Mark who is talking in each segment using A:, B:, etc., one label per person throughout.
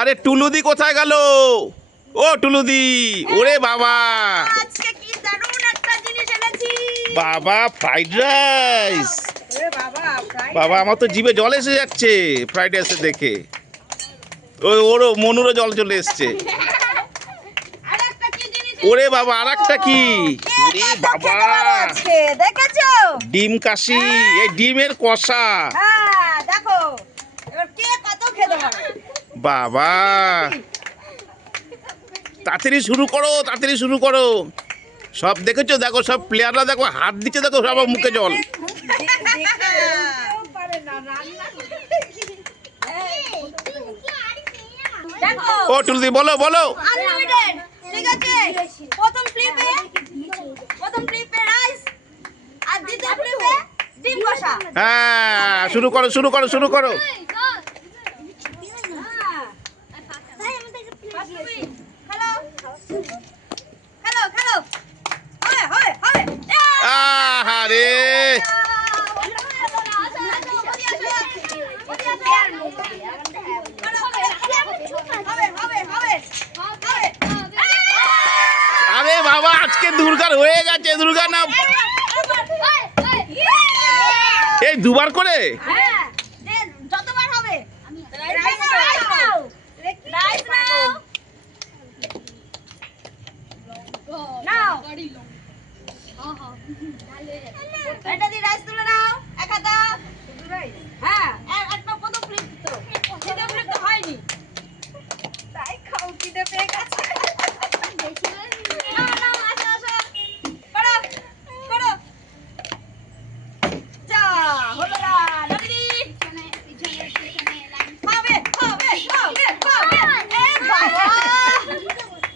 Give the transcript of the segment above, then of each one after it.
A: আরে টুলুদি কোথায় গেল? ও টুলুদি ওরে বাবা। বাবা ফ্রাইড রাইস।
B: বাবা
A: আমার তো জিভে জল এসে যাচ্ছে ফ্রাইড রাইসে দেখে। ওই ওরও মনুরও জল চলে এসছে। ওরে বাবা আর একটা কি বাবা। ডিম কাশি এই ডিমের কষা
B: হ্যাঁ দেখো এবার কে কত খেতে পারে
A: বাবা। তাড়াতাড়ি শুরু করো তাড়াতাড়ি শুরু করো। সব দেখেছ? দেখো সব প্লেয়াররা দেখো হাত দিচ্ছে দেখো সবার মুখে জল। ও টুলদি বলো বলো।
B: ঠিক আছে? প্রথম ফ্লিপে প্রথম ফ্লিপে রাইস আর দ্বিতীয় ফ্লিপে ডিম কষা।
A: হ্যাঁ শুরু করো শুরু করো শুরু করো
B: হ্যালো হ্যালো হ্যালো হবে হবে হবে হবে
A: আরে বাবা আজকে দুর্গার হয়ে গেছে দুর্গা না এই দুবার করে?
B: হ্যাঁ দে, যতবার হবে রাইস নাও রাইস নাও নাও এটা দিয়ে রাইস তুলে নাও এক হাতা হ্যাঁ এক একটা প্রথম ফ্লিপ তো দ্বিতীয় ফ্লিপ তো হয়নি তাই খাও কিনে পেয়ে গেছে নাও, নাও, আসো, আসো। করো, করো। যা, হলো না, নামিনি। হবে, হবে, হবে, হবে। এ বাবা।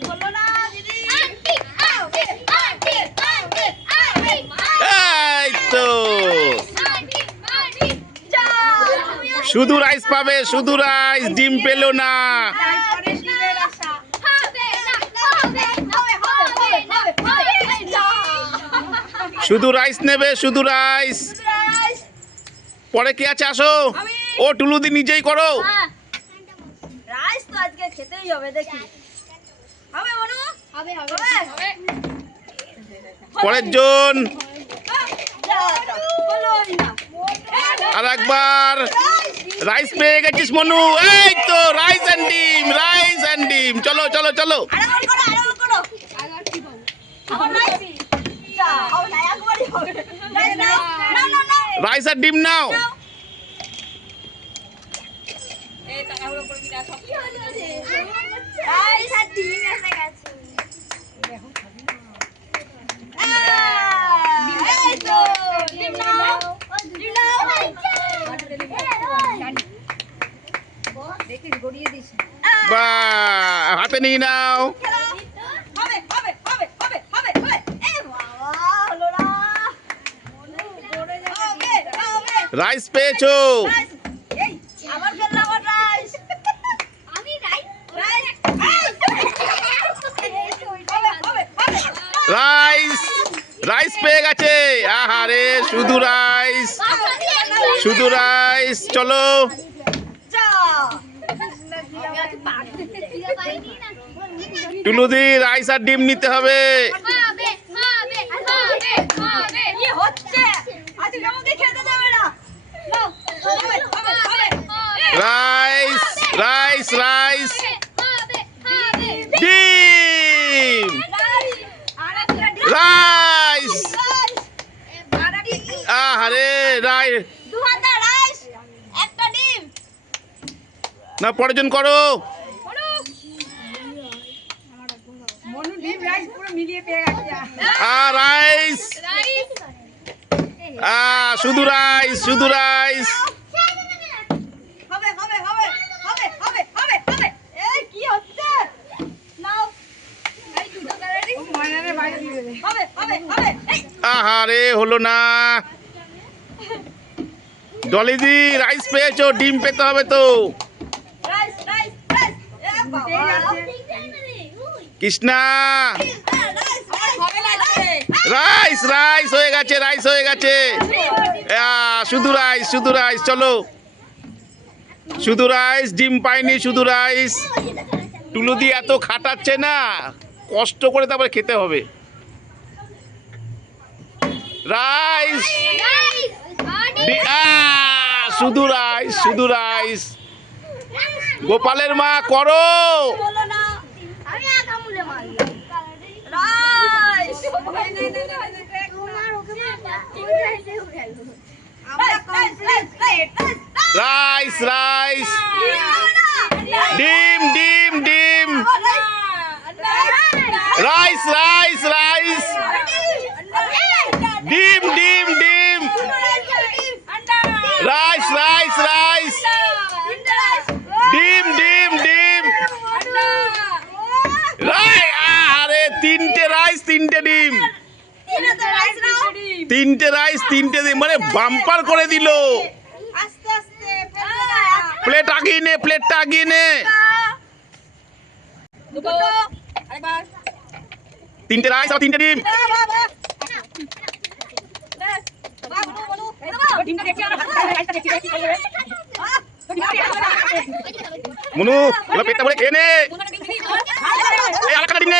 B: হলো না, দিদি। হবে, হবে, হবে, হবে।
A: এই তো
B: যা, তুমিও
A: শুধু রাইস পাবে শুধু রাইস ডিম পেল না। শুধু রাইস নেবে শুধু রাইস। পরে কি আছে আসো ও টুলুদি নিজেই করো
B: রাইস তো আজকে খেতেই হবে দেখি হবে মনু হবে হবে
A: পরের জন
B: যা, যা, হলোই না।
A: আর একবার রাইস পেয়ে গেছিস, মনু এই তো রাইস অ্যান্ড ডিম রাইস অ্যান্ড ডিম চলো চলো চলো
B: রাইস।
A: আর ডিম নাও।
B: রাইস আর ডিম এসে গেছে। আহ, এই তো, ডিম নাও, ডিম নাও। আহ,
A: বা হাতে নিয়ে নাও
B: খেলো। হবে, হবে, হবে, হবে, হবে, হবে। এ বাবা, হলো না। হবে, হবে।
A: রাইস পেয়েছ।
B: রাইস রাইস
A: পেয়ে গেছে আহারে শুধু রাইস শুধু রাইস চলো। টুলুদি রাইস আর ডিম নিতে হবে। Rice rice rice. ডিম।
B: রাইস।
A: আহারে রাইস। না পরের জন করো আর রাইস আ শুধু রাইস শুধু রাইস
B: হবে, হবে, হবে, হবে, হবে, হবে, হবে। এই, কি হচ্ছে? নাও। হবে, হবে, হবে। এই,
A: আহারে হলো না ডলিদি রাইস পেয়েছ ডিম পেতে হবে তো
B: rice, rice, rice.
A: Krishna!
B: Rice, rice,
A: হয়ে গেছে রাইস হয়ে গেছে। শুধু রাইস শুধু রাইস চলো। শুধু রাইস ডিম পাইনি শুধু রাইস টুলু দিয়ে এত খাটাচ্ছে না কষ্ট করে তারপরে খেতে হবে। রাইস শুধু রাইস শুধু রাইস গোপালের মা করো!
B: বলো না আমি একা মুলে মারি রাইস আমরা কমপ্লিট
A: রাইস রাইস ডিম ডিম ডিম রাইস রাইস রাইস ডিম ডিম ডিম রাইস রাইস রাইস ডিম ডিম ডিম রাই আরে তিনটে রাইস তিনটে ডিম। তিনটে রাইস, তিনটে ডিম মানে বাম্পার করে দিল। প্লেট আগিয়ে নে প্লেটটা আগিয়ে নে। তিনটে রাইস আর তিনটে ডিম। মনু পেটটা খেয়ে নে,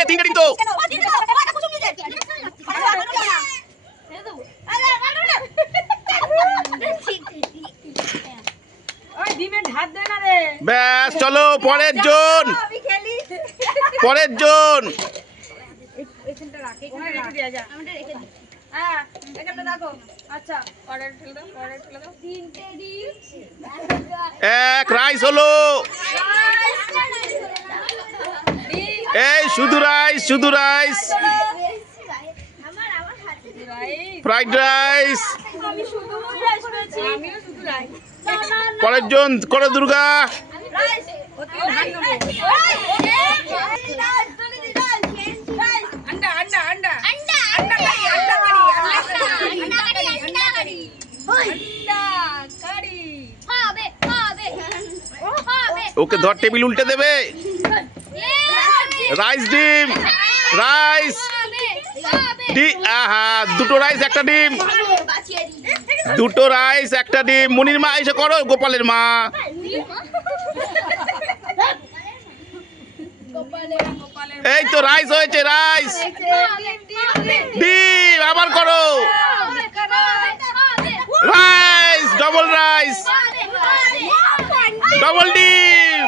A: তিনটে ডিম তো। ব্যাস চলো পরের জন। পরের জন।
B: আচ্ছা
A: এক রাইস হলো। এই শুধু রাইস শুধু রাইস। Fried rice.
B: আমি শুধু রাইস পেয়েছি আমিও শুধু রাইস
A: পরের জন করো দুর্গা ওকে ধর টেবিল উল্টে দেবে রাইস ডিম রাইস দুটো রাইস একটা ডিম। দুটো রাইস একটা ডিম। মনির মা, এসে করো, গোপালের মা। এই তো রাইস হয়েছে রাইস ডিম, আবার করো। রাইস ডবল রাইস ডবল ডিম।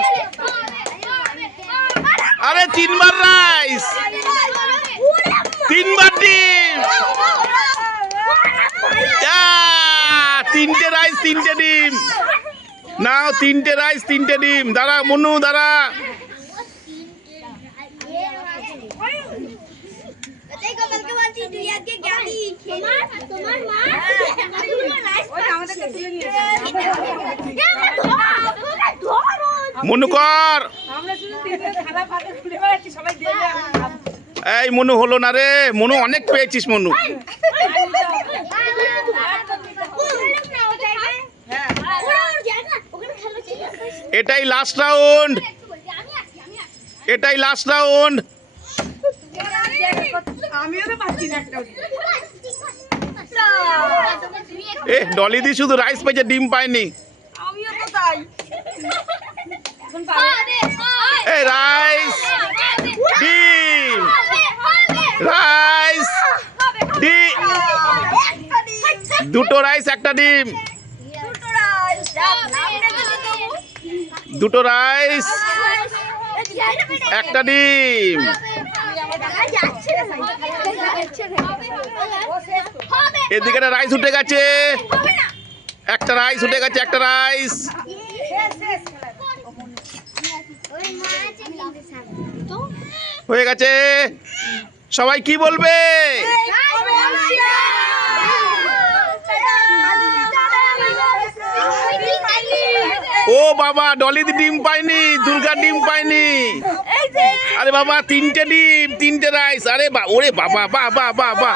A: আরে, তিনবার রাইস ডিম তিনটে রাইস তিনটে ডিম। নাও, তিনটে রাইস তিনটে ডিম। দাঁড়া মনু দাঁড়া। মনু কর।
B: আমরা শুধু খুলে বেড়াচ্ছি, সবাই খাব।
A: এই মনু হলো না রে মনু অনেক পেয়েছিস মনু। এটাই লাস্ট রাউন্ড এটাই লাস্ট রাউন্ড এ ডলি দি শুধু রাইস পেয়েছে ডিম পায়নি। এই রাইস ডিম। রাইস ডিম দুটো রাইস একটা ডিম। দুটো রাইস একটা ডিম। এদিকে রাইস উঠে গেছে। একটা রাইস উঠে গেছে একটা রাইস হয়ে গেছে। সবাই কি বলবে? ও বাবা ডলিদি ডিম পাইনি, দুর্গা ডিম পাইনি। আরে বাবা, তিনটে ডিম, তিনটে রাইস। আরে বা, ওরে বাবা, বা বা বা বা।